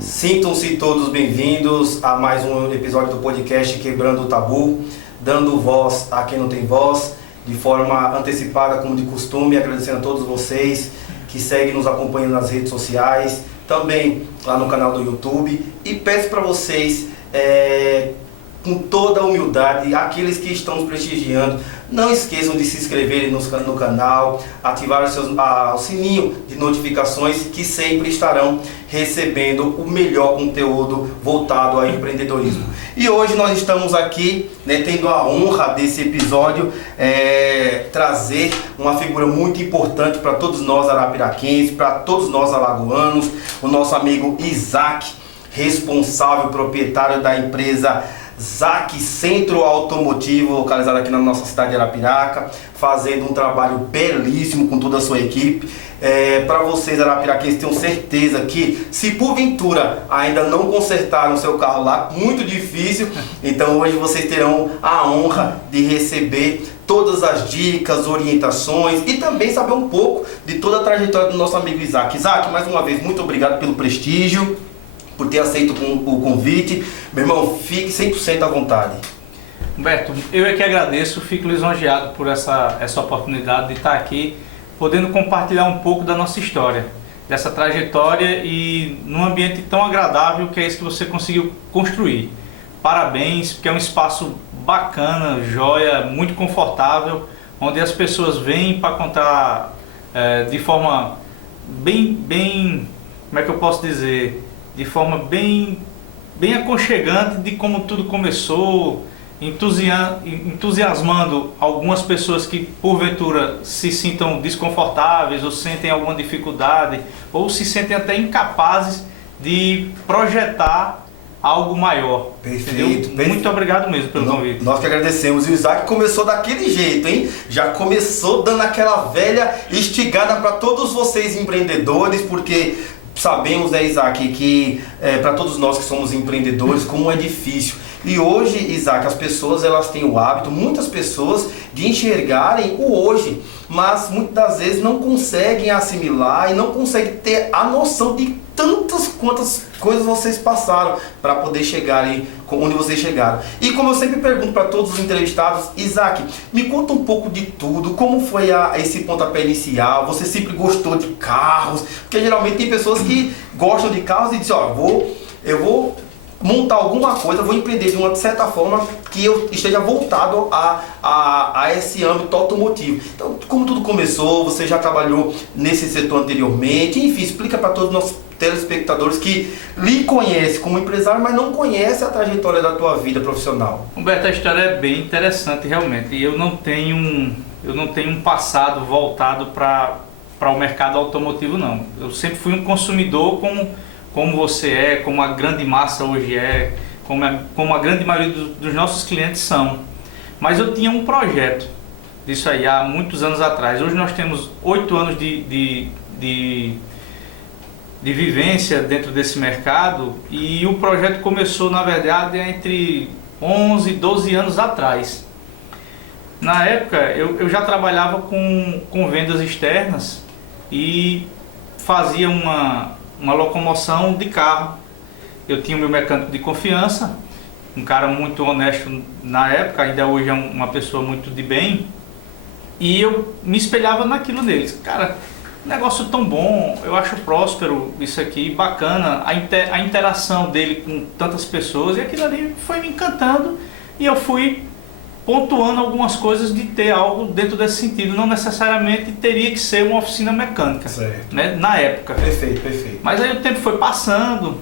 Sintam-se todos bem-vindos a mais um episódio do podcast Quebrando o Tabu, dando voz a quem não tem voz, de forma antecipada como de costume, agradecendo a todos vocês que seguem nos acompanhando nas redes sociais, também lá no canal do YouTube, e peço para vocês, com toda a humildade, aqueles que estão nos prestigiando, não esqueçam de se inscreverem no canal, ativar o sininho de notificações, que sempre estarão recebendo o melhor conteúdo voltado ao empreendedorismo. E hoje nós estamos aqui, tendo a honra desse episódio, trazer uma figura muito importante para todos nós arapiraquenses, para todos nós alagoanos, o nosso amigo Isaac, responsável, proprietário da empresa ZAC Centro Automotivo, localizado aqui na nossa cidade de Arapiraca, fazendo um trabalho belíssimo com toda a sua equipe. Para vocês arapiraquenses, tenho certeza que, se porventura ainda não consertaram o seu carro lá, muito difícil, então hoje vocês terão a honra de receber todas as dicas, orientações e também saber um pouco de toda a trajetória do nosso amigo Isaac. Isaac, mais uma vez, muito obrigado pelo prestígio, por ter aceito o convite. Meu irmão, fique 100% à vontade. Humberto, eu é que agradeço, fico lisonjeado por essa oportunidade de estar aqui, podendo compartilhar um pouco da nossa história, dessa trajetória e num ambiente tão agradável que é isso que você conseguiu construir. Parabéns, porque é um espaço bacana, joia, muito confortável, onde as pessoas vêm para contar de forma bem, como é que eu posso dizer, de forma bem aconchegante de como tudo começou, entusiasmando algumas pessoas que porventura se sintam desconfortáveis ou sentem alguma dificuldade ou se sentem até incapazes de projetar algo maior. Perfeito. Muito obrigado mesmo pelo convite. Nós que agradecemos. E o Isaac começou daquele jeito, hein? Já começou dando aquela velha estigada para todos vocês empreendedores, porque sabemos, Isaac, que para todos nós que somos empreendedores, como é difícil. E hoje, Isaac, as pessoas elas têm o hábito, muitas pessoas, de enxergarem o hoje, mas muitas das vezes não conseguem assimilar e não conseguem ter a noção de quantas coisas vocês passaram para poder chegar aí onde vocês chegaram. E como eu sempre pergunto para todos os entrevistados, Isaac, me conta um pouco de tudo, como foi esse pontapé inicial, você sempre gostou de carros, porque geralmente tem pessoas que gostam de carros e dizem, eu vou montar alguma coisa, vou empreender de uma certa forma que eu esteja voltado a esse âmbito automotivo. Então, como tudo começou, você já trabalhou nesse setor anteriormente, enfim, explica para todos os nossos telespectadores que lhe conhecem como empresário, mas não conhecem a trajetória da tua vida profissional. Humberto, a história é bem interessante realmente, e eu não tenho um passado voltado para o mercado automotivo não. Eu sempre fui um consumidor como você é, como a grande massa hoje é, como a grande maioria dos nossos clientes são. Mas eu tinha um projeto disso aí há muitos anos atrás. Hoje nós temos 8 anos de vivência dentro desse mercado e o projeto começou, na verdade, entre 11 e 12 anos atrás. Na época, eu já trabalhava com vendas externas e fazia uma locomoção de carro. Eu tinha o meu mecânico de confiança, um cara muito honesto na época, ainda hoje é uma pessoa muito de bem, e eu me espelhava naquilo deles. Cara, negócio tão bom, eu acho próspero isso aqui, bacana, a interação dele com tantas pessoas, e aquilo ali foi me encantando, e eu fui pontuando algumas coisas de ter algo dentro desse sentido. Não necessariamente teria que ser uma oficina mecânica, né, na época. Perfeito. Mas aí o tempo foi passando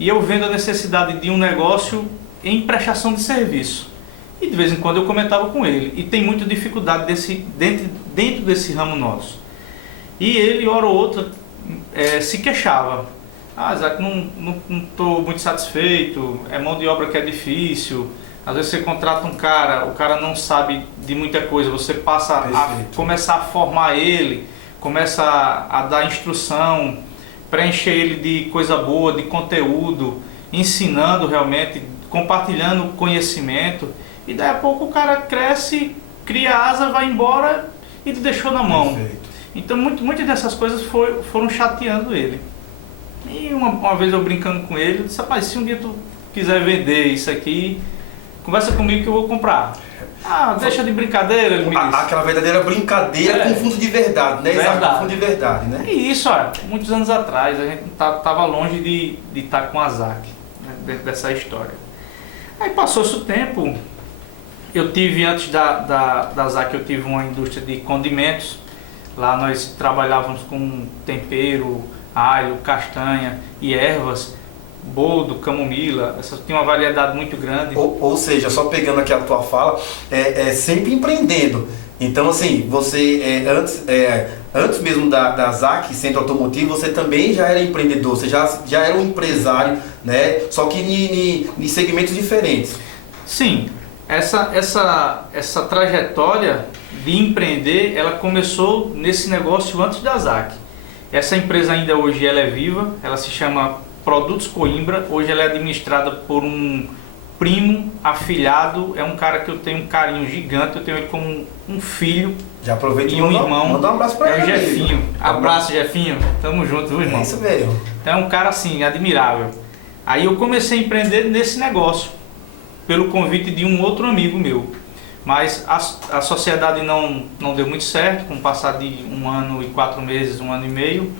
e eu vendo a necessidade de um negócio em prestação de serviço. E de vez em quando eu comentava com ele. E tem muita dificuldade dentro desse ramo nosso. E ele, hora ou outra, se queixava. Isaac, não estou muito satisfeito, é mão de obra que é difícil. Às vezes você contrata um cara, o cara não sabe de muita coisa, você passa a começar a formar ele, começa a dar instrução, preencher ele de coisa boa, de conteúdo, ensinando realmente compartilhando conhecimento, e daí a pouco o cara cresce, cria asa, vai embora e te deixou na mão. Perfeito. Então muitas dessas coisas foram chateando ele. E uma vez eu brincando com ele, eu disse: rapaz, se um dia tu quiser vender isso aqui, conversa comigo que eu vou comprar. Ah, deixa de brincadeira, ele me disse. Aquela verdadeira brincadeira com fundo de verdade, né? Exato, com fundo de verdade, né? E isso, olha, muitos anos atrás, a gente estava longe de estar com a ZAC, né, dentro dessa história. Aí passou-se o tempo, eu tive, antes da ZAC, eu tive uma indústria de condimentos. Lá nós trabalhávamos com tempero, alho, castanha e ervas, boldo, camomila, tinha uma variedade muito grande. Ou seja, só pegando aqui a tua fala, sempre empreendendo. Então, assim, você antes mesmo da ZAC, Centro Automotivo, você também já era empreendedor, você já era um empresário, né? Só que em segmentos diferentes. Sim, essa trajetória de empreender, ela começou nesse negócio antes da ZAC. Essa empresa ainda hoje ela é viva, ela se chama Produtos Coimbra. Hoje ela é administrada por um primo afilhado, é um cara que eu tenho um carinho gigante, eu tenho ele como um filho. Já aproveita e um irmão. Manda um abraço pra ele. É o Jefinho. Abraço, Jefinho. Tamo junto, viu, irmão? É isso mesmo. Então é um cara assim, admirável. Aí eu comecei a empreender nesse negócio, pelo convite de um outro amigo meu. Mas a sociedade não deu muito certo. Com o passar de 1 ano e 4 meses, 1 ano e meio,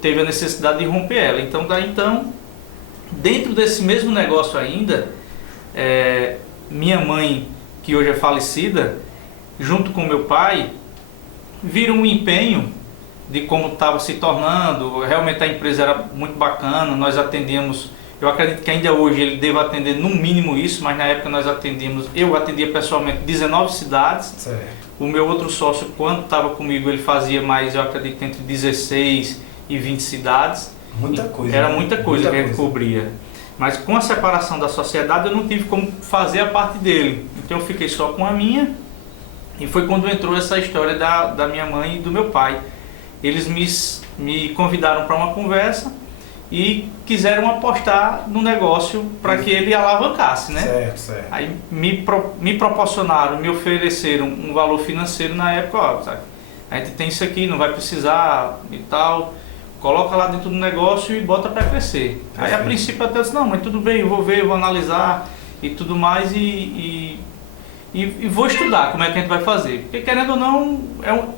teve a necessidade de romper ela. Então, dentro desse mesmo negócio ainda, minha mãe, que hoje é falecida, junto com meu pai, viram um empenho de como estava se tornando. Realmente a empresa era muito bacana, nós atendíamos, eu acredito que ainda hoje ele deva atender no mínimo isso, mas na época eu atendia pessoalmente 19 cidades. Certo. O meu outro sócio, quando estava comigo, ele fazia mais, eu acredito, entre 16 e 20 cidades. Muita coisa. Era muita coisa que a gente cobria. Mas com a separação da sociedade eu não tive como fazer a parte dele. Então eu fiquei só com a minha. E foi quando entrou essa história da minha mãe e do meu pai. Eles me convidaram para uma conversa e quiseram apostar no negócio para que ele alavancasse, né? Certo. Aí me proporcionaram, me ofereceram um valor financeiro na época, ó, sabe? A gente tem isso aqui, não vai precisar e tal, coloca lá dentro do negócio e bota para crescer. Perfeito. Aí a princípio até disse: não, mas tudo bem, eu vou ver, eu vou analisar e tudo mais e vou estudar como é que a gente vai fazer. Porque querendo ou não,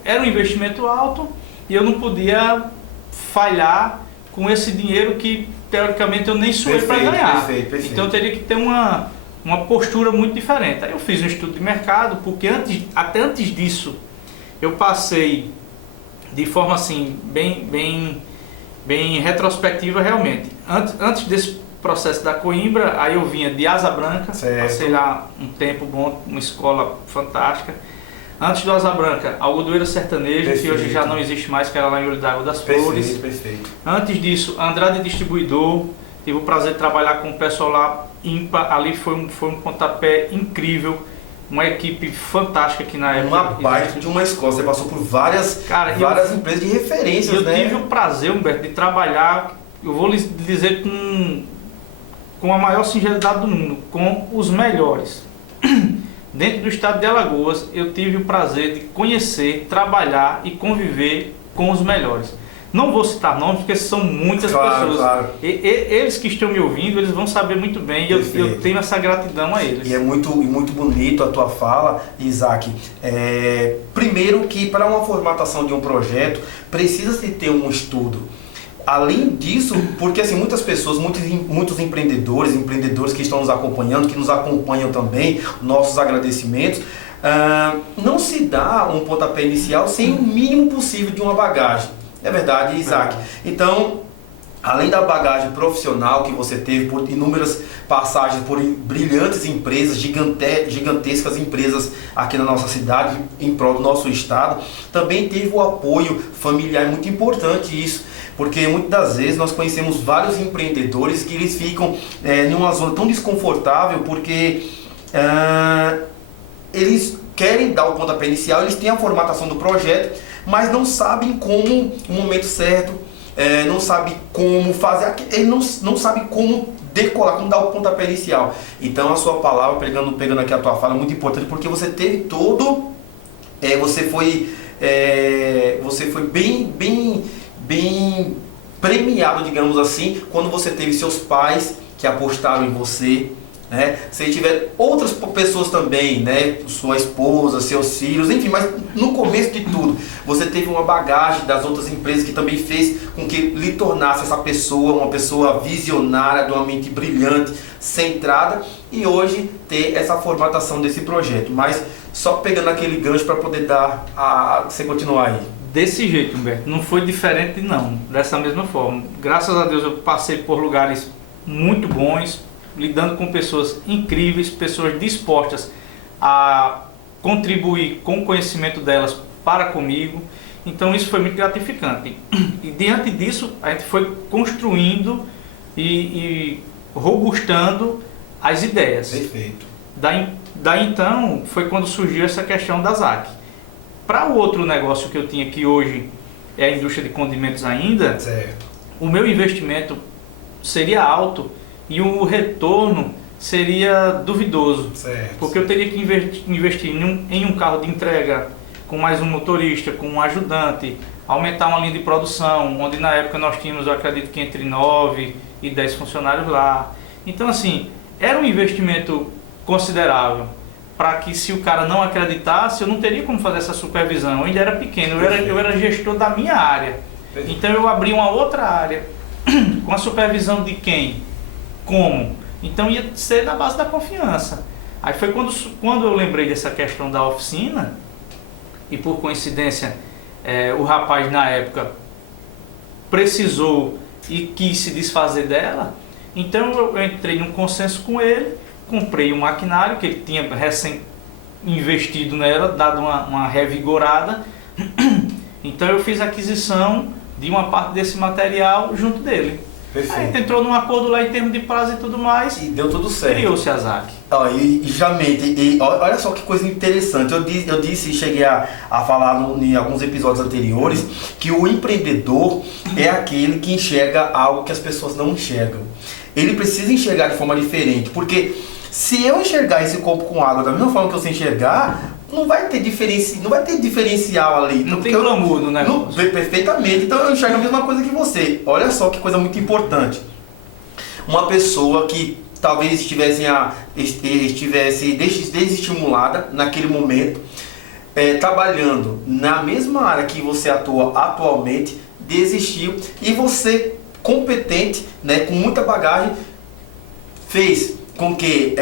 era um investimento alto e eu não podia falhar com esse dinheiro que teoricamente eu nem suei para ganhar. Perfeito. Então eu teria que ter uma postura muito diferente. Aí eu fiz um estudo de mercado, porque até antes disso eu passei de forma assim bem retrospectiva realmente. Antes desse processo da Coimbra, aí eu vinha de Asa Branca, passei lá um tempo bom, uma escola fantástica. Antes do Asa Branca, Algodoeira Sertanejo, que hoje já não existe mais, que era lá em Olho d'Água das Flores. Perfeito. Antes disso, Andrade Distribuidor, tive o prazer de trabalhar com o pessoal lá, IMPA, ali foi um pontapé incrível, uma equipe fantástica aqui na época. Uma baita de uma escola, você passou por várias empresas de referências, eu né? Eu tive o prazer, Humberto, de trabalhar, eu vou lhes dizer com a maior sinceridade do mundo, com os melhores. Dentro do estado de Alagoas, eu tive o prazer de conhecer, trabalhar e conviver com os melhores. Não vou citar nomes, porque são muitas pessoas. Claro. Eles que estão me ouvindo, eles vão saber muito bem, e eu tenho essa gratidão a eles. E é muito bonito a tua fala, Isaac. Primeiro que para uma formatação de um projeto, precisa-se ter um estudo. Além disso, porque assim, muitas pessoas, muitos empreendedores que estão nos acompanhando, que nos acompanham também, nossos agradecimentos, não se dá um pontapé inicial sem o mínimo possível de uma bagagem. É verdade, Isaac? Então, além da bagagem profissional que você teve por inúmeras passagens por brilhantes empresas, gigantescas empresas aqui na nossa cidade, em prol do nosso estado, também teve o apoio familiar, muito importante isso. Porque muitas das vezes nós conhecemos vários empreendedores que eles ficam em uma zona tão desconfortável porque eles querem dar o pontapé inicial, eles têm a formatação do projeto, mas não sabem como, no momento certo, não sabem como fazer, ele não sabe como decolar, como dar o pontapé inicial. Então a sua palavra, pegando aqui a tua fala, é muito importante, porque você teve todo, você foi bem premiado, digamos assim, quando você teve seus pais que apostaram em você, né? Se tiver outras pessoas também, né? Sua esposa, seus filhos, enfim, mas no começo de tudo, você teve uma bagagem das outras empresas que também fez com que lhe tornasse essa pessoa, uma pessoa visionária, de uma mente brilhante, centrada, e hoje ter essa formatação desse projeto. Mas só pegando aquele gancho para poder você continuar aí. Desse jeito, Humberto, não foi diferente não, dessa mesma forma. Graças a Deus eu passei por lugares muito bons, lidando com pessoas incríveis, pessoas dispostas a contribuir com o conhecimento delas para comigo. Então isso foi muito gratificante. E diante disso a gente foi construindo e robustando as ideias. Perfeito. Daí então foi quando surgiu essa questão da ZAC. Para o outro negócio que eu tinha, que hoje é a indústria de condimentos ainda, certo, o meu investimento seria alto e o retorno seria duvidoso, certo, porque eu teria que investir em um carro de entrega, com mais um motorista, com um ajudante, aumentar uma linha de produção, onde na época nós tínhamos, eu acredito que entre 9 e 10 funcionários lá. Então assim, era um investimento considerável, para que se o cara não acreditasse, eu não teria como fazer essa supervisão. Eu ainda era pequeno, eu era gestor da minha área. Então eu abri uma outra área, com a supervisão de quem? Como? Então ia ser na base da confiança. Aí foi quando eu lembrei dessa questão da oficina, e por coincidência o rapaz na época precisou e quis se desfazer dela, então eu entrei num consenso com ele, comprei um maquinário que ele tinha recém investido nela, dado uma revigorada. Então eu fiz a aquisição de uma parte desse material junto dele. Perfeito. Aí a gente entrou num acordo lá em termos de prazo e tudo mais. E deu tudo certo. Criou-se a ZAC. Olha só que coisa interessante. Eu disse, cheguei a falar em alguns episódios anteriores, que o empreendedor é aquele que enxerga algo que as pessoas não enxergam. Ele precisa enxergar de forma diferente, porque se eu enxergar esse copo com água da mesma forma que eu sei enxergar, não vai ter diferencial ali. Não tem glamour no negócio. Perfeitamente. Então eu enxergo a mesma coisa que você. Olha só que coisa muito importante. Uma pessoa que talvez estivesse desestimulada naquele momento, trabalhando na mesma área que você atua atualmente, desistiu, e você, competente, né, com muita bagagem, fez com que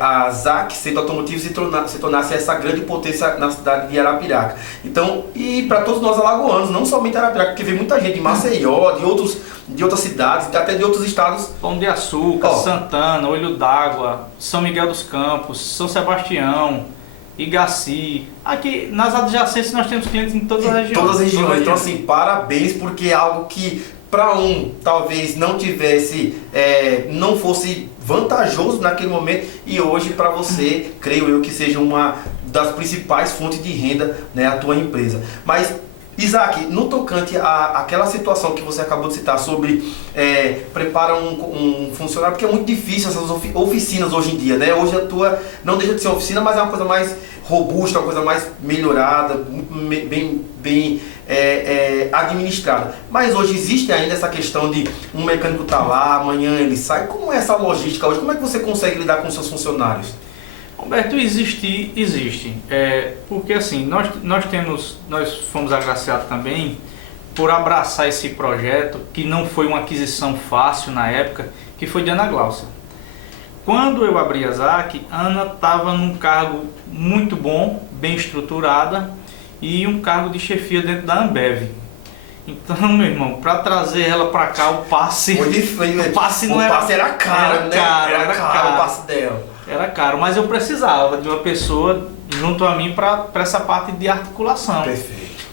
a ZAC, Centro Automotivo, se tornasse essa grande potência na cidade de Arapiraca. Então, e para todos nós alagoanos, não somente Arapiraca, porque vem muita gente de Maceió, de outras cidades, até de outros estados. Pão de Açúcar, Santana, Olho d'Água, São Miguel dos Campos, São Sebastião, Igaci. Aqui nas adjacências nós temos clientes em todas as regiões. Todas as regiões. Então assim, parabéns, porque é algo que para talvez não tivesse, não fosse vantajoso naquele momento, e hoje para você, creio eu que seja uma das principais fontes de renda, né, a tua empresa. Mas Isaac, no tocante àquela situação que você acabou de citar sobre prepara um funcionário, porque é muito difícil essas oficinas hoje em dia, né? Hoje a tua não deixa de ser uma oficina, mas é uma coisa mais robusta, uma coisa mais melhorada, bem administrada. Mas hoje existe ainda essa questão de um mecânico tá lá, amanhã ele sai. Como é essa logística hoje? Como é que você consegue lidar com seus funcionários? Roberto, existe. Porque assim, nós fomos agraciados também por abraçar esse projeto, que não foi uma aquisição fácil na época, que foi de Ana Glaucia. Quando eu abri a ZAC, Ana estava num cargo muito bom, bem estruturada, e um cargo de chefia dentro da Ambev. Então, meu irmão, para trazer ela para cá, o passe não era... O passe era caro, né? Era caro o passe dela. Era caro, mas eu precisava de uma pessoa junto a mim para essa parte de articulação. Perfeito.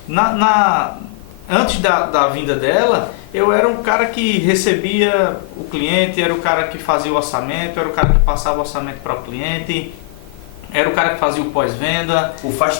Antes da vinda dela, eu era o cara que recebia o cliente, era o cara que fazia o orçamento, era o cara que passava o orçamento para o cliente, era o cara que fazia o pós-venda.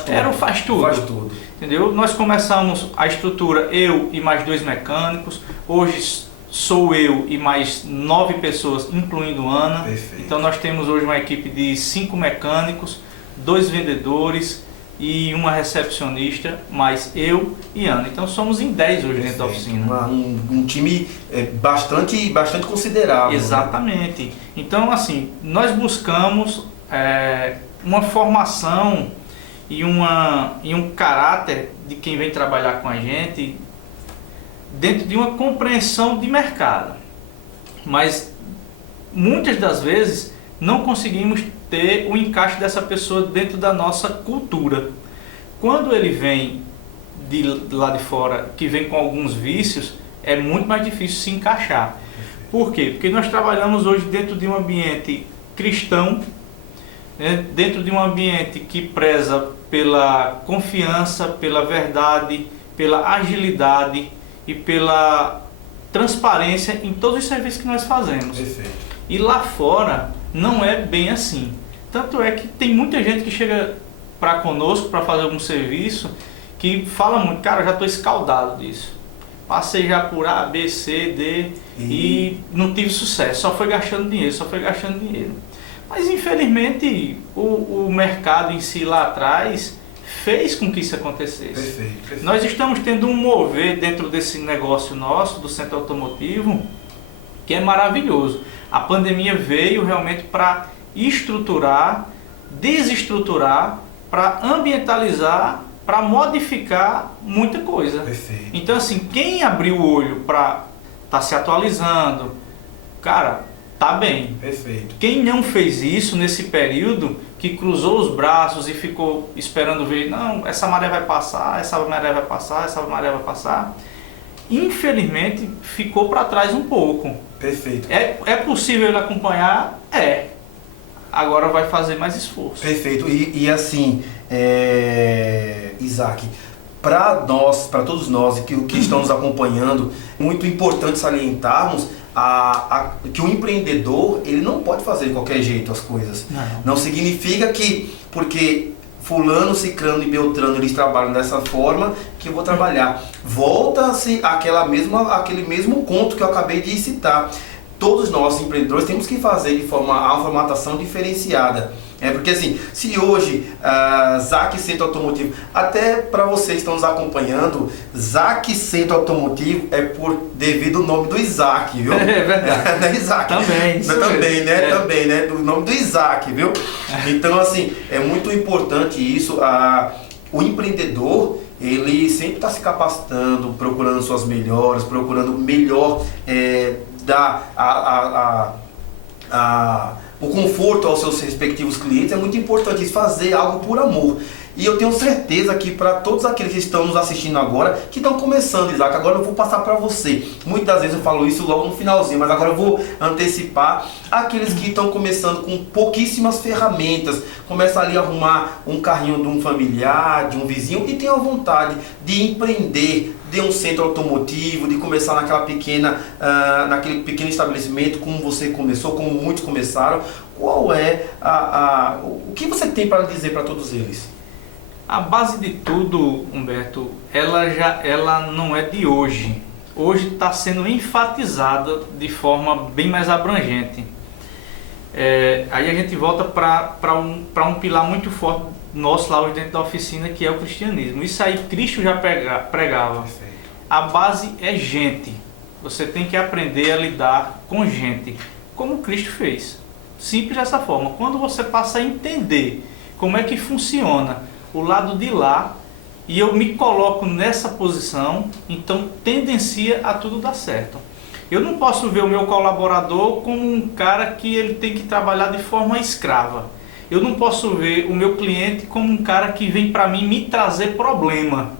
Era o faz tudo. Entendeu? Nós começamos a estrutura, eu e mais 2 mecânicos. Hoje sou eu e mais 9 pessoas, incluindo Ana. Perfeito. Então nós temos hoje uma equipe de 5 mecânicos, 2 vendedores e uma recepcionista, mais eu e Ana. Então somos em 10 hoje dentro da oficina. Um time bastante considerável. Exatamente. Né? Então assim, nós buscamos uma formação e um caráter de quem vem trabalhar com a gente dentro de uma compreensão de mercado. Mas muitas das vezes não conseguimos ter o encaixe dessa pessoa dentro da nossa cultura. Quando ele vem de lá de fora, que vem com alguns vícios, é muito mais difícil se encaixar. Por quê? Porque nós trabalhamos hoje dentro de um ambiente cristão, né? Dentro de um ambiente que preza pela confiança, pela verdade, pela agilidade e pela transparência em todos os serviços que nós fazemos. Perfeito. E lá fora não é bem assim. Tanto é que tem muita gente que chega para conosco para fazer algum serviço que fala muito, cara, eu já estou escaldado disso. Passei já por A, B, C, D e não tive sucesso, só foi gastando dinheiro. Mas infelizmente o mercado em si lá atrás fez com que isso acontecesse. Perfeito. Nós estamos tendo um mover dentro desse negócio nosso, do centro automotivo, que é maravilhoso. A pandemia veio realmente para estruturar, desestruturar, para ambientalizar, para modificar muita coisa. Perfeito. Então assim, quem abriu o olho para estar se atualizando, cara, tá bem. Perfeito. Quem não fez isso nesse período, que cruzou os braços e ficou esperando ver, não, essa maré vai passar, essa maré vai passar, essa maré vai passar, infelizmente ficou para trás um pouco. Perfeito. É possível ele acompanhar? É. Agora vai fazer mais esforço. Perfeito. E assim, Isaac, para todos nós que estão nos acompanhando, muito importante salientarmos que o empreendedor, ele não pode fazer de qualquer jeito as coisas. Não significa que porque fulano, cicrano e beltrano eles trabalham dessa forma que eu vou trabalhar. Volta-se aquele mesmo conto que eu acabei de citar. Todos nós empreendedores temos que fazer de forma a uma formatação diferenciada. Porque assim, se hoje ZAC Centro Automotivo, até para vocês que estão nos acompanhando, ZAC Centro Automotivo é devido ao nome do Isaac, viu? É verdade. Não é Isaac. Também, né? Também, né? Do nome do Isaac, viu? Então assim, é muito importante isso. O empreendedor, ele sempre está se capacitando, procurando suas melhoras, procurando melhor dar o conforto aos seus respectivos clientes. É muito importante isso, fazer algo por amor. E eu tenho certeza que para todos aqueles que estão nos assistindo agora, que estão começando, Isaac, agora eu vou passar para você. Muitas vezes eu falo isso logo no finalzinho, mas agora eu vou antecipar aqueles que estão começando com pouquíssimas ferramentas. Começa ali a arrumar um carrinho de um familiar, de um vizinho, e tem a vontade de empreender, de um centro automotivo, de começar naquele pequeno estabelecimento, como você começou, como muitos começaram. Qual é o que você tem para dizer para todos eles? A base de tudo, Humberto, ela não é de hoje. Hoje está sendo enfatizada de forma bem mais abrangente. Aí a gente volta para um pilar muito forte nosso lá hoje dentro da oficina, que é o cristianismo. Isso aí Cristo já pregava. Perfeito. A base é gente. Você tem que aprender a lidar com gente, como Cristo fez. Simples dessa forma. Quando você passa a entender como é que funciona o lado de lá, e eu me coloco nessa posição, então tendencia a tudo dar certo. Eu não posso ver o meu colaborador como um cara que ele tem que trabalhar de forma escrava. Eu não posso ver o meu cliente como um cara que vem para mim me trazer problema,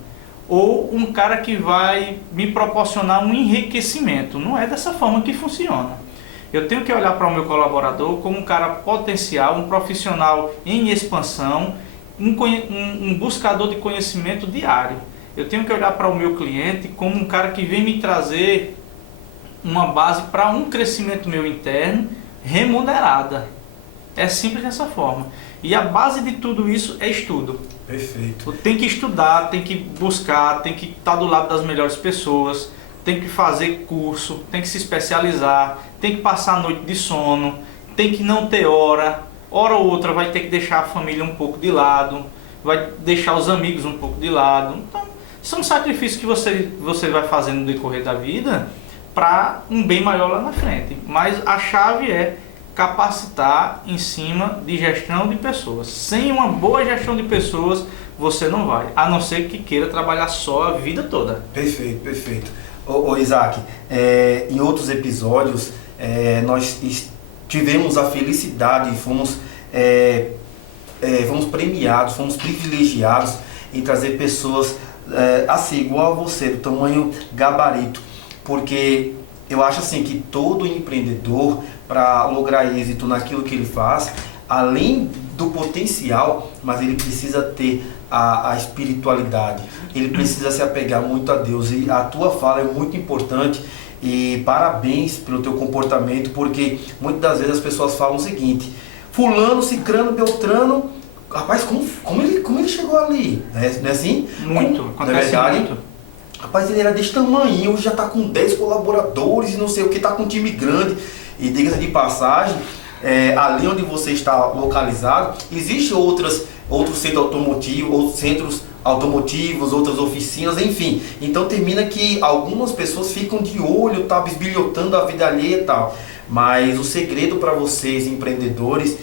ou um cara que vai me proporcionar um enriquecimento. Não é dessa forma que funciona. Eu tenho que olhar para o meu colaborador como um cara potencial, um profissional em expansão, um buscador de conhecimento diário. Eu tenho que olhar para o meu cliente como um cara que vem me trazer uma base para um crescimento meu interno remunerada. É simples dessa forma. E a base de tudo isso é estudo. Perfeito. Tem que estudar, tem que buscar, tem que estar do lado das melhores pessoas, tem que fazer curso, tem que se especializar, tem que passar a noite de sono, tem que não ter hora ou outra vai ter que deixar a família um pouco de lado, vai deixar os amigos um pouco de lado. Então, são sacrifícios que você vai fazendo no decorrer da vida para um bem maior lá na frente. Mas a chave é capacitar em cima de gestão de pessoas. Sem uma boa gestão de pessoas, você não vai, a não ser que queira trabalhar só a vida toda. Perfeito, perfeito. Ô Isaac, em outros episódios, nós tivemos a felicidade, fomos premiados, fomos privilegiados em trazer pessoas assim, igual a você, do tamanho gabarito, porque eu acho assim que todo empreendedor, para lograr êxito naquilo que ele faz, além do potencial, mas ele precisa ter a espiritualidade, ele precisa se apegar muito a Deus, e a tua fala é muito importante, e parabéns pelo teu comportamento, porque muitas das vezes as pessoas falam o seguinte: fulano, cicrano, beltrano, rapaz, como ele chegou ali? Não é assim? Muito, acontece muito. Rapaz, ele era desse tamanho, hoje já está com 10 colaboradores e não sei o que, está com um time grande. E diga-se de passagem, ali onde você está localizado, existem outros centros automotivos, outras oficinas, enfim. Então termina que algumas pessoas ficam de olho, tá, bisbilhotando a vida alheia e tal. Mas o segredo para vocês, empreendedores,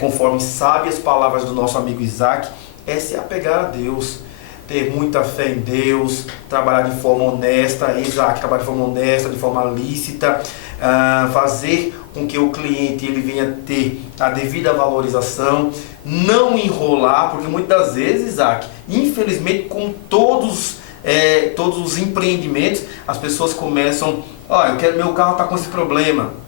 conforme sabe as palavras do nosso amigo Isaac, é se apegar a Deus, ter muita fé em Deus, trabalhar de forma honesta, Isaac, trabalhar de forma honesta, de forma lícita, fazer com que o cliente ele venha ter a devida valorização, não enrolar, porque muitas das vezes, Isaac, infelizmente, com todos os empreendimentos, as pessoas começam, meu carro está com esse problema.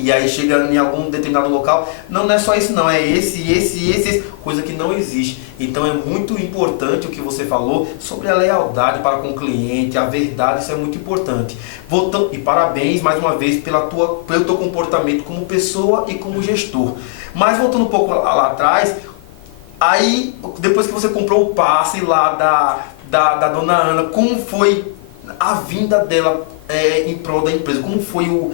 E aí chega em algum determinado local, não é só isso não, é esse, coisa que não existe. Então é muito importante o que você falou sobre a lealdade para com o cliente, a verdade, isso é muito importante. E parabéns mais uma vez pelo teu comportamento como pessoa e como gestor. Mas voltando um pouco lá atrás, aí depois que você comprou o passe lá da dona Ana, como foi a vinda dela em prol da empresa? Como foi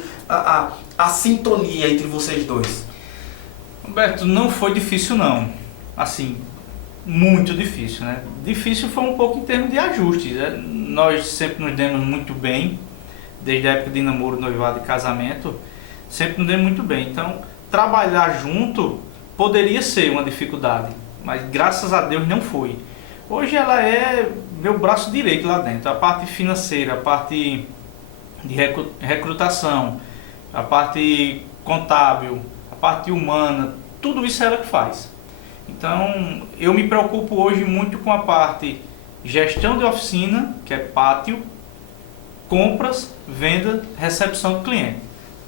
a sintonia entre vocês dois? Humberto, não foi difícil não, assim, muito difícil, né? Difícil foi um pouco em termos de ajuste, né? Nós sempre nos demos muito bem, desde a época de namoro, noivado e casamento, sempre nos demos muito bem. Então, trabalhar junto poderia ser uma dificuldade, mas graças a Deus não foi. Hoje ela é meu braço direito lá dentro, a parte financeira, a parte de recrutação, a parte contábil, a parte humana, tudo isso é ela que faz. Então, eu me preocupo hoje muito com a parte gestão de oficina, que é pátio, compras, venda, recepção do cliente.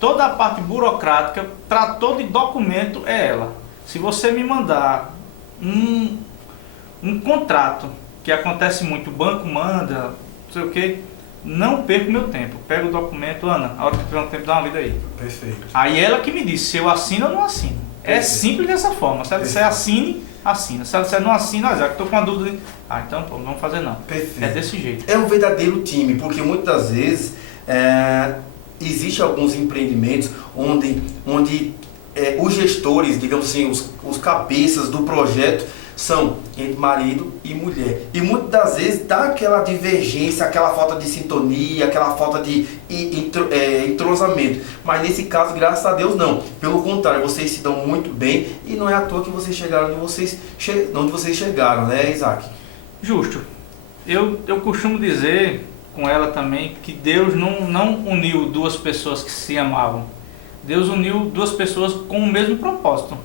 Toda a parte burocrática, trator de documento é ela. Se você me mandar um contrato, que acontece muito, o banco manda, não sei o que, não perco meu tempo. Pego o documento, Ana, a hora que tiver um tempo, dá uma lida aí. Perfeito. Aí ela que me diz se eu assino ou não assino. Perfeito. É simples dessa forma. Se ela disser assine, assina. Se ela disser não assina, já que estou com uma dúvida. Então, pô, não vamos fazer não. Perfeito. É desse jeito. É um verdadeiro time, porque muitas vezes existem alguns empreendimentos onde os gestores, digamos assim, os cabeças do projeto, são entre marido e mulher. E muitas das vezes dá aquela divergência, aquela falta de sintonia, aquela falta de entrosamento. Mas nesse caso, graças a Deus, não. Pelo contrário, vocês se dão muito bem e não é à toa que vocês chegaram onde vocês chegaram, né, Isaac? Justo. Eu costumo dizer com ela também que Deus não uniu duas pessoas que se amavam. Deus uniu duas pessoas com o mesmo propósito.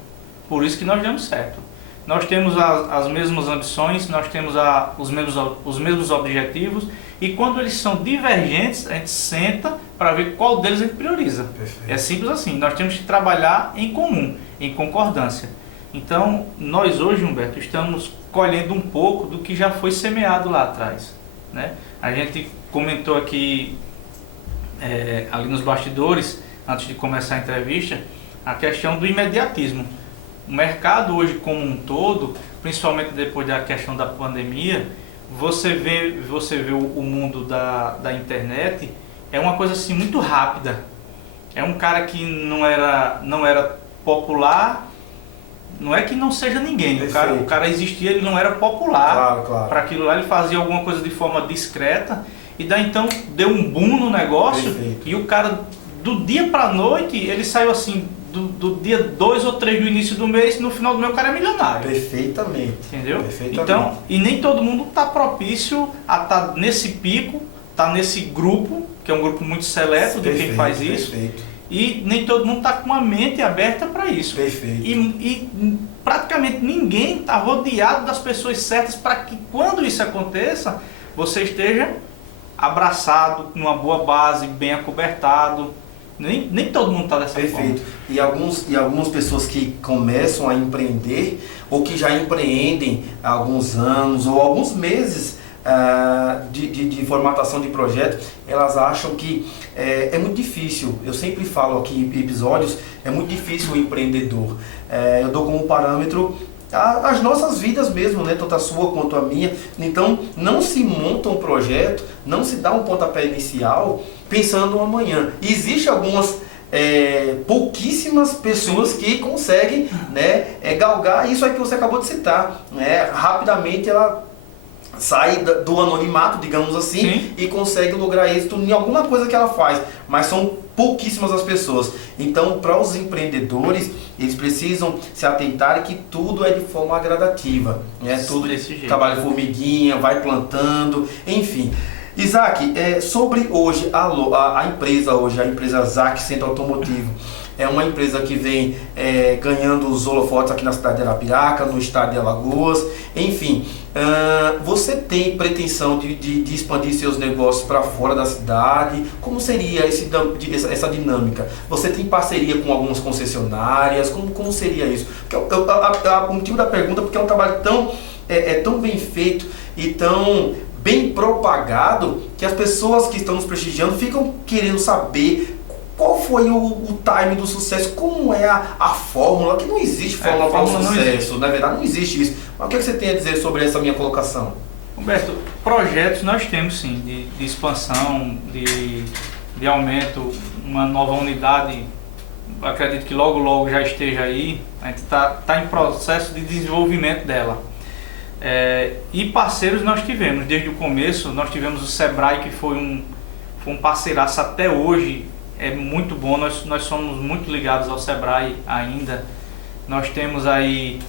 Por isso que nós demos certo. Nós temos as mesmas ambições, nós temos os mesmos objetivos, e quando eles são divergentes, a gente senta para ver qual deles a gente prioriza. Perfeito. É simples assim, nós temos que trabalhar em comum, em concordância. Então, nós hoje, Humberto, estamos colhendo um pouco do que já foi semeado lá atrás, né? A gente comentou aqui, ali nos bastidores, antes de começar a entrevista, a questão do imediatismo. O mercado hoje como um todo, principalmente depois da questão da pandemia, você vê o mundo da internet, é uma coisa assim muito rápida. É um cara que não era popular, não é que não seja ninguém, o cara existia, ele não era popular. Claro. Para aquilo lá, ele fazia alguma coisa de forma discreta, e daí então deu um boom no negócio. Perfeito. E o cara, do dia para noite, ele saiu assim, do dia 2 ou 3 do início do mês, no final do mês o cara é milionário. Perfeitamente. Entendeu? Perfeitamente. Então, e nem todo mundo está propício a estar nesse pico, tá nesse grupo, que é um grupo muito seleto de quem faz isso. Perfeito. E nem todo mundo está com a mente aberta para isso. Perfeito. E praticamente ninguém está rodeado das pessoas certas para que quando isso aconteça, você esteja abraçado, numa boa base, bem acobertado. Nem todo mundo está dessa forma. Perfeito. E algumas pessoas que começam a empreender ou que já empreendem há alguns anos ou alguns meses de formatação de projeto, elas acham que é muito difícil. Eu sempre falo aqui em episódios, é muito difícil o empreendedor. Eu dou como parâmetro as nossas vidas mesmo, né? Tanto a sua quanto a minha. Então, não se monta um projeto, não se dá um pontapé inicial pensando no amanhã. Existe algumas pouquíssimas pessoas que conseguem, né, galgar isso aí que você acabou de citar, né? Rapidamente ela sai do anonimato, digamos assim. Sim. E consegue lograr êxito em alguma coisa que ela faz, mas são pouquíssimas as pessoas. Então, para os empreendedores, eles precisam se atentar que tudo é de forma gradativa, né? Tudo desse jeito. Trabalho formiguinha, vai plantando, enfim. Isaac, sobre hoje a empresa ZAC Centro Automotivo, é uma empresa que vem ganhando os holofotes aqui na cidade de Arapiraca, no estado de Alagoas, enfim. Você tem pretensão de expandir seus negócios para fora da cidade? Como seria essa dinâmica? Você tem parceria com algumas concessionárias? Como seria isso? O motivo da pergunta é porque é um trabalho tão bem feito e tão bem propagado que as pessoas que estão nos prestigiando ficam querendo saber qual foi o time do sucesso, como é a fórmula, que não existe fórmula para o sucesso, na verdade não existe isso. Mas o que você tem a dizer sobre essa minha colocação? Humberto, projetos nós temos sim, de expansão, de aumento, uma nova unidade, acredito que logo já esteja aí, a gente está em processo de desenvolvimento dela. E parceiros nós tivemos, desde o começo, nós tivemos o Sebrae, que foi um parceiraço até hoje, é muito bom, nós somos muito ligados ao Sebrae ainda. Nós temos aí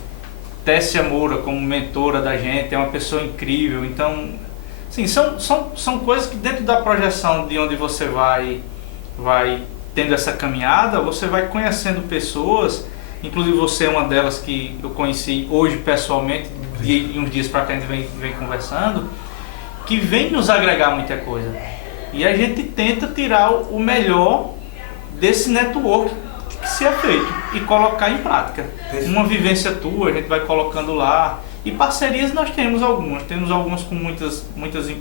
Tessia Moura como mentora da gente, é uma pessoa incrível. Então, sim, são coisas que dentro da projeção de onde você vai tendo essa caminhada, você vai conhecendo pessoas, inclusive você é uma delas que eu conheci hoje pessoalmente, e uns dias para cá a gente vem conversando, que vem nos agregar muita coisa. E a gente tenta tirar o melhor desse network que se é feito e colocar em prática. Uma vivência tua, a gente vai colocando lá. E parcerias nós temos algumas com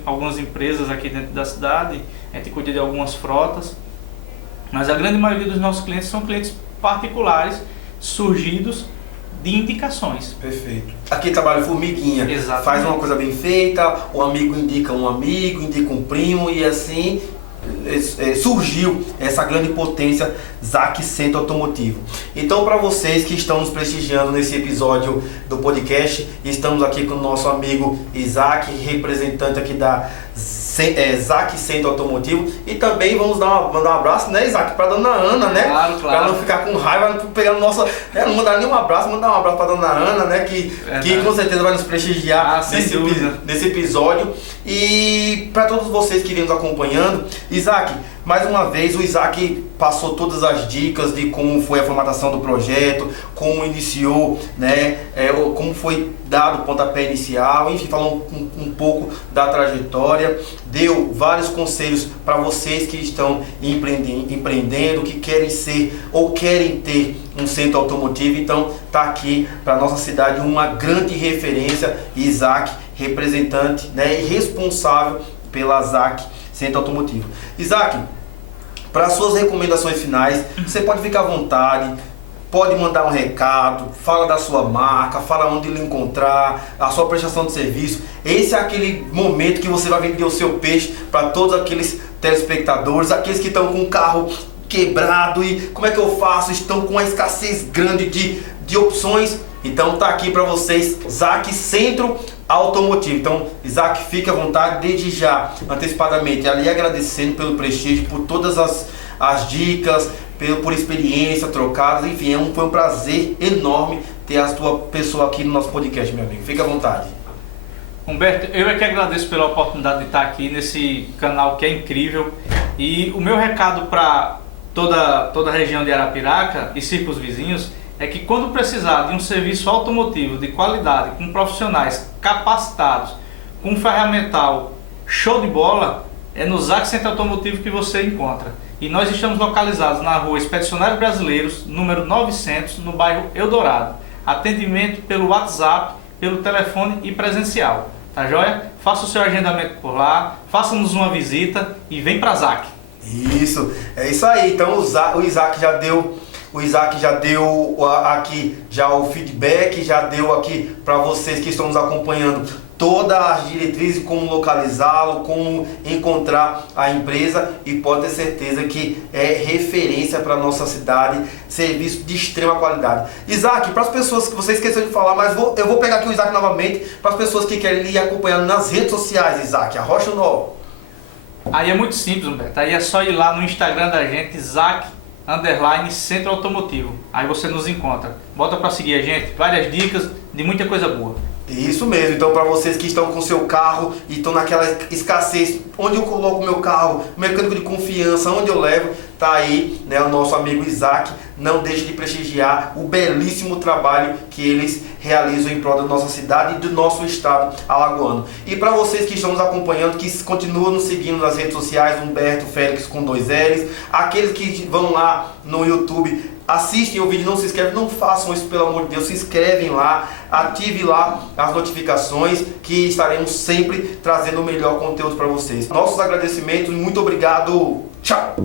algumas empresas aqui dentro da cidade, a gente cuida de algumas frotas, mas a grande maioria dos nossos clientes são clientes particulares, surgidos de indicações. Perfeito. Aqui trabalha formiguinha. Exatamente. Faz uma coisa bem feita, o amigo indica um amigo, indica um primo e assim surgiu essa grande potência ZAC Centro Automotivo. Então, para vocês que estão nos prestigiando nesse episódio do podcast, estamos aqui com o nosso amigo Isaac, representante aqui da ZAC Centro Automotivo, e também vamos mandar um abraço, né, Isaac, para dona Ana, né? Claro. Para não ficar com raiva, não pegar nossa, né, não mandar nenhum abraço, mandar um abraço para dona Ana, né, que com certeza vai nos prestigiar nesse episódio. E para todos vocês que vêm nos acompanhando, Isaac, mais uma vez o Isaac passou todas as dicas de como foi a formatação do projeto, como iniciou, né, como foi dado o pontapé inicial, enfim, falou um pouco da trajetória, deu vários conselhos para vocês que estão empreendendo, que querem ser ou querem ter um centro automotivo. Então está aqui para nossa cidade uma grande referência, Isaac, representante, né, e responsável pela ZAC Centro Automotivo. Isaac, para suas recomendações finais, você pode ficar à vontade, pode mandar um recado, fala da sua marca, fala onde lhe encontrar, a sua prestação de serviço. Esse é aquele momento que você vai vender o seu peixe para todos aqueles telespectadores, aqueles que estão com o carro quebrado e como é que eu faço? Estão com uma escassez grande de opções. Então tá aqui para vocês, Isaac Centro Automotivo. Então, Isaac, fique à vontade, desde já, antecipadamente, ali agradecendo pelo prestígio, por todas as dicas, por experiência trocadas, enfim, foi um prazer enorme ter a sua pessoa aqui no nosso podcast, meu amigo. Fique à vontade. Humberto, eu é que agradeço pela oportunidade de estar aqui nesse canal que é incrível. E o meu recado para toda a região de Arapiraca e círculos vizinhos é que quando precisar de um serviço automotivo de qualidade, com profissionais capacitados, com um ferramental show de bola, é no Isaac Centro Automotivo que você encontra. E nós estamos localizados na rua Expedicionários Brasileiros, número 900, no bairro Eldorado. Atendimento pelo WhatsApp, pelo telefone e presencial. Tá joia? Faça o seu agendamento por lá, faça-nos uma visita e vem para Isaac. Isso, é isso aí. Então o Isaac já deu aqui já o feedback, já deu aqui para vocês que estão nos acompanhando todas as diretrizes, como localizá-lo, como encontrar a empresa, e pode ter certeza que é referência para a nossa cidade, serviço de extrema qualidade. Isaac, para as pessoas que você esqueceu de falar, mas eu vou pegar aqui o Isaac novamente, para as pessoas que querem lhe acompanhar nas redes sociais, Isaac, arrocha o nó. Aí é muito simples, Humberto. Aí é só ir lá no Instagram da gente, Isaac_Centro Automotivo. Aí você nos encontra. Bota para seguir a gente, várias dicas de muita coisa boa. Isso mesmo. Então, para vocês que estão com seu carro e estão naquela escassez, onde eu coloco o meu carro, mecânico de confiança, onde eu levo, tá aí, né, o nosso amigo Isaac. Não deixe de prestigiar o belíssimo trabalho que eles realizam em prol da nossa cidade e do nosso estado alagoano. E para vocês que estão nos acompanhando, que continuam nos seguindo nas redes sociais, Humberto Félix com 2 L's, aqueles que vão lá no YouTube, assistem o vídeo, não se inscrevem, não façam isso, pelo amor de Deus, se inscrevem lá, ative lá as notificações, que estaremos sempre trazendo o melhor conteúdo para vocês. Nossos agradecimentos, muito obrigado, tchau!